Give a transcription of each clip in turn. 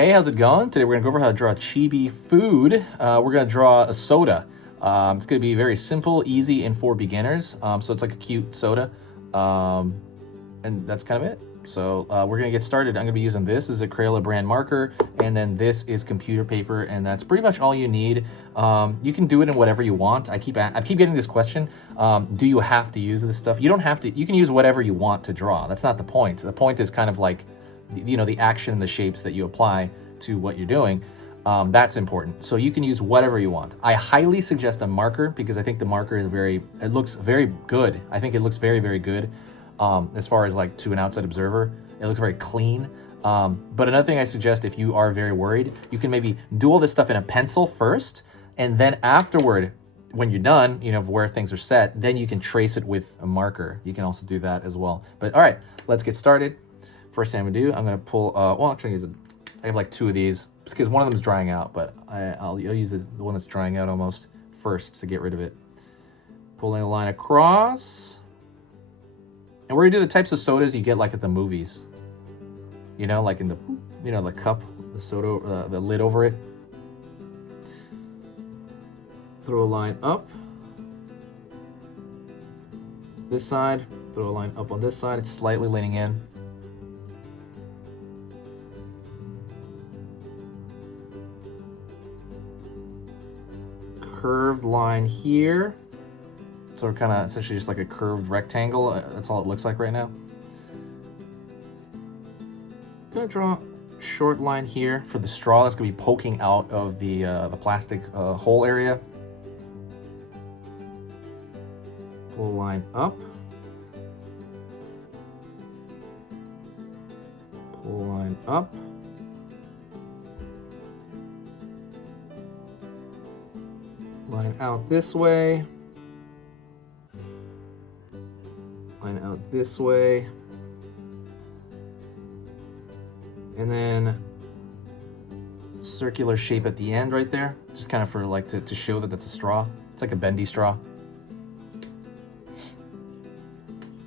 Hey, how's it going? Today we're gonna go over how to draw chibi food. We're gonna draw a soda. It's gonna be very simple, easy, and for beginners. So it's like a cute soda. And that's kind of it. So we're gonna get started. I'm gonna be using this as a Crayola brand marker, and then this is computer paper, and that's pretty much all you need. You can do it in whatever you want. I keep getting this question. Do you have to use this stuff? You don't have to. You can use whatever you want to draw. That's not the point. The point is kind of like, you know, the action and the shapes that you apply to what you're doing. That's important. So you can use whatever you want. I highly suggest a marker because I think the marker is it looks very good. I think it looks very, very good. As far as like to an outside observer, it looks very clean. But another thing I suggest, if you are very worried, you can maybe do all this stuff in a pencil first, and then afterward, when you're done, you know, where things are set, then you can trace it with a marker. You can also do that as well. But all right, let's get started. First thing I'm gonna do, I'm gonna pull, well, actually I have like two of these because one of them is drying out, but I'll use the one that's drying out almost first to get rid of it. Pulling a line across. And we're gonna do the types of sodas you get like at the movies. You know, like in the, you know, the cup, the soda, the lid over it. Throw a line up. This side, throw a line up on this side. It's slightly leaning in. Curved line here. So we're kind of essentially just like a curved rectangle. That's all it looks like right now. Gonna draw a short line here for the straw that's gonna be poking out of the plastic hole area. Pull a line up. Pull a line up. Line out this way. Line out this way. And then circular shape at the end right there. Just kind of for like to show that that's a straw. It's like a bendy straw.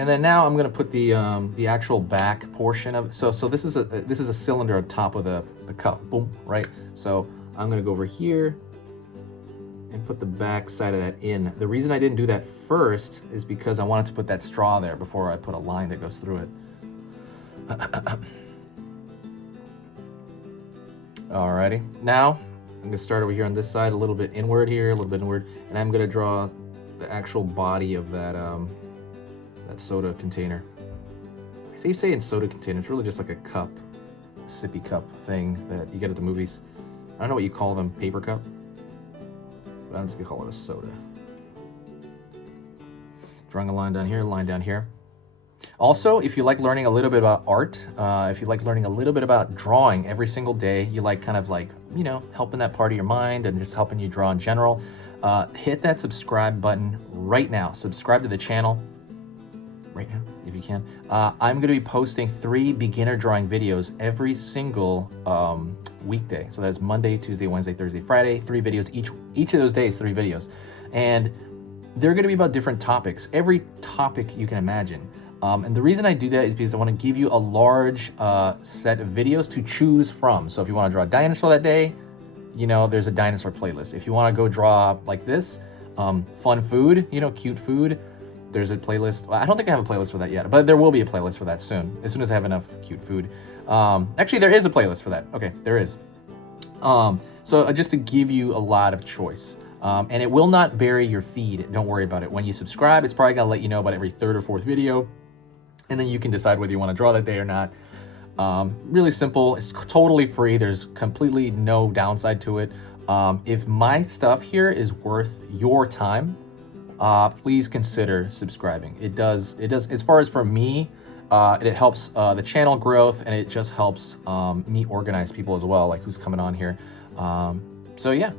And then now I'm gonna put the actual back portion of it. So this is a cylinder on top of the cup. Boom, right? So I'm gonna go over here and put the back side of that in. The reason I didn't do that first is because I wanted to put that straw there before I put a line that goes through it. Alrighty, now I'm gonna start over here on this side, a little bit inward here, a little bit inward, and I'm gonna draw the actual body of that that soda container. I say in soda container, it's really just like a cup, a sippy cup thing that you get at the movies. I don't know what you call them, paper cup? But I'm just gonna call it a soda. Drawing a line down here, line down here. Also, if you like learning a little bit about art, if you like learning a little bit about drawing every single day, you like kind of like, you know, helping that part of your mind and just helping you draw in general, hit that subscribe button right now. Subscribe to the channel right now, if you can. I'm gonna be posting 3 beginner drawing videos every single weekday. So that's Monday, Tuesday, Wednesday, Thursday, Friday, 3 videos each of those days, 3 videos. And they're gonna be about different topics, every topic you can imagine. And the reason I do that is because I wanna give you a large set of videos to choose from. So if you wanna draw a dinosaur that day, you know, there's a dinosaur playlist. If you wanna go draw like this, fun food, you know, cute food, there's a playlist. I don't think I have a playlist for that yet, but there will be a playlist for that soon, as soon as I have enough cute food. Actually, there is a playlist for that. Okay, there is. So just to give you a lot of choice. And it will not bury your feed. Don't worry about it. When you subscribe, it's probably gonna let you know about every 3rd or 4th video. And then you can decide whether you wanna draw that day or not. Really simple, it's totally free. There's completely no downside to it. If my stuff here is worth your time, please consider subscribing. It does, as far as for me, it helps the channel growth, and it just helps me organize people as well, like who's coming on here. So yeah,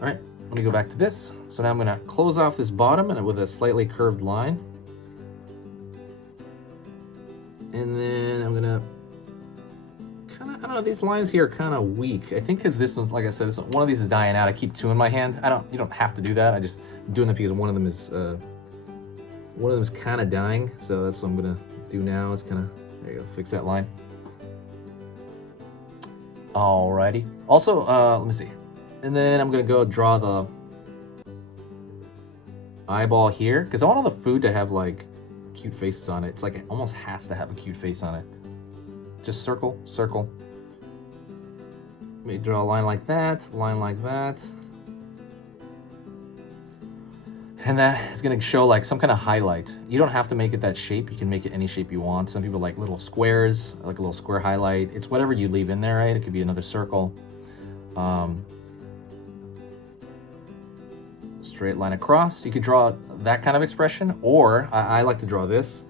all right, let me go back to this. So now I'm gonna close off this bottom and with a slightly curved line. And then I'm gonna kind of, I don't know, these lines here are kind of weak. I think because this one's, like I said, one of these is dying out. I keep 2 in my hand. You don't have to do that. I just doing that because one of them is kind of dying. So that's what I'm gonna do now. It's kind of, there you go, fix that line. Alrighty. Also, let me see. And then I'm gonna go draw the eyeball here because I want all the food to have like cute faces on it. It's like it almost has to have a cute face on it. Just circle, circle. Let me draw a line like that, line like that. And that is gonna show like some kind of highlight. You don't have to make it that shape. You can make it any shape you want. Some people like little squares, like a little square highlight. It's whatever you leave in there, right? It could be another circle. Straight line across. You could draw that kind of expression, or I like to draw this.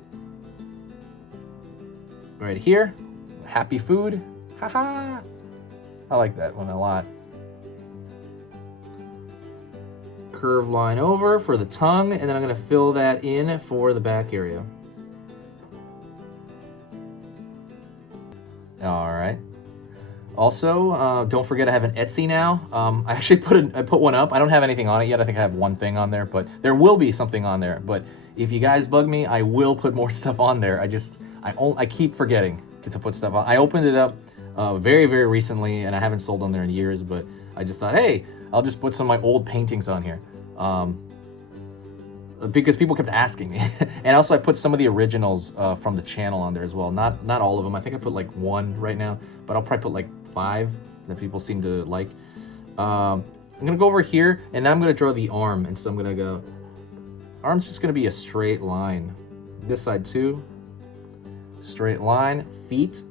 Right here, happy food, haha. I like that one a lot. Curve line over for the tongue, and then I'm gonna fill that in for the back area. All right. Also, don't forget I have an Etsy now. I actually put one up. I don't have anything on it yet. I think I have one thing on there, but there will be something on there. But if you guys bug me, I will put more stuff on there. I keep forgetting to put stuff on. I opened it up very, very recently, and I haven't sold on there in years, but I just thought, hey, I'll just put some of my old paintings on here. Because people kept asking me. And also I put some of the originals from the channel on there as well. Not all of them. I think I put like one right now, but I'll probably put like 5 that people seem to like. I'm gonna go over here, and now I'm gonna draw the arm. And so I'm gonna go, arm's just gonna be a straight line. This side too, straight line. Feet,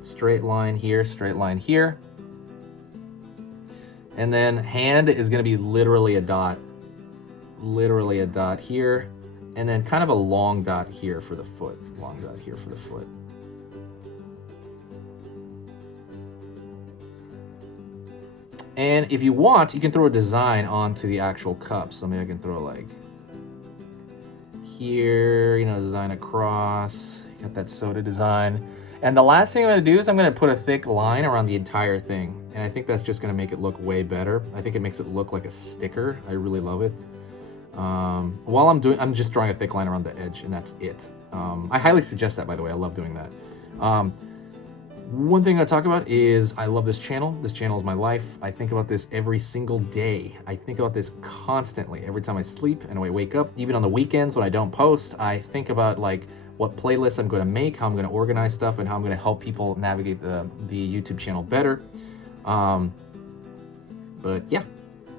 straight line here, straight line here. And then hand is gonna be literally a dot. Literally a dot here, and then kind of a long dot here for the foot. Long dot here for the foot. And if you want, you can throw a design onto the actual cup. So maybe I can throw like here, you know, design across. You got that soda design. And the last thing I'm gonna do is I'm gonna put a thick line around the entire thing. And I think that's just gonna make it look way better. I think it makes it look like a sticker. I really love it. While I'm just drawing a thick line around the edge, and that's it. I highly suggest that, by the way. I love doing that. One thing I talk about is I love this channel. This channel is my life. I think about this every single day. I think about this constantly. Every time I sleep and I wake up, even on the weekends when I don't post, I think about like what playlists I'm going to make, how I'm going to organize stuff, and how I'm going to help people navigate the YouTube channel better. But yeah.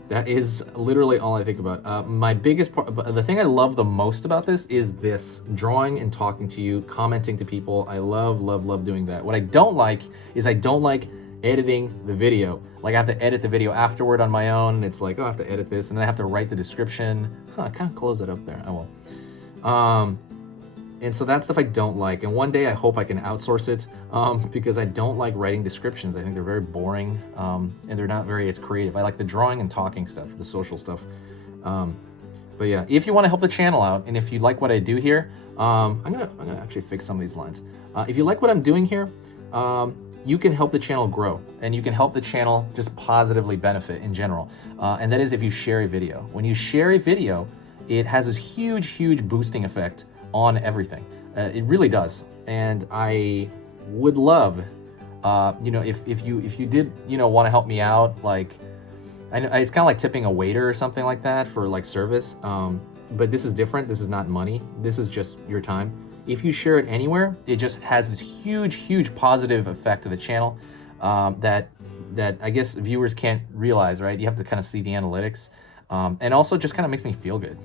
That is literally all I think about. My biggest part, the thing I love the most about this is this, drawing and talking to you, commenting to people. I love, love, love doing that. What I don't like is I don't like editing the video. Like I have to edit the video afterward on my own, and it's like, oh, I have to edit this, and then I have to write the description. I kind of close it up there, I will. And so that's stuff I don't like. And one day I hope I can outsource it because I don't like writing descriptions. I think they're very boring and they're not very as creative. I like the drawing and talking stuff, the social stuff. But yeah, if you want to help the channel out, and if you like what I do here, I'm gonna actually fix some of these lines. If you like what I'm doing here, you can help the channel grow, and you can help the channel just positively benefit in general. And that is if you share a video. When you share a video, it has this huge, huge boosting effect on everything. It really does. And I would love, you know, if you did, you know, want to help me out, like, I know it's kind of like tipping a waiter or something like that for like service. But this is different. This is not money. This is just your time. If you share it anywhere, it just has this huge, huge positive effect to the channel that I guess viewers can't realize, right? You have to kind of see the analytics. And also just kind of makes me feel good.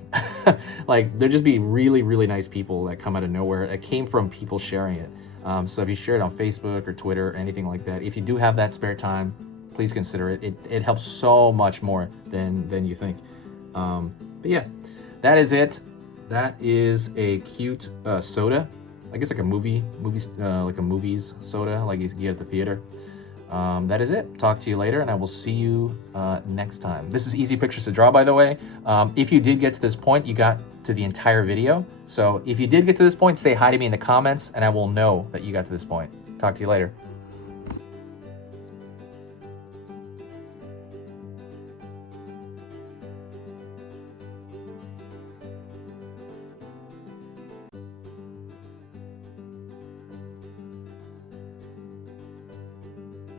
Like there'd just be really, really nice people that come out of nowhere. It came from people sharing it. So if you share it on Facebook or Twitter or anything like that, if you do have that spare time, please consider it. It helps so much more than you think. But yeah, that is it. That is a cute soda. I guess like a like a movies soda, like you get at the theater. That is it. Talk to you later, and I will see you next time. This is Easy Pictures to Draw, by the way. If you did get to this point, you got to the entire video. So if you did get to this point, say hi to me in the comments, and I will know that you got to this point. Talk to you later.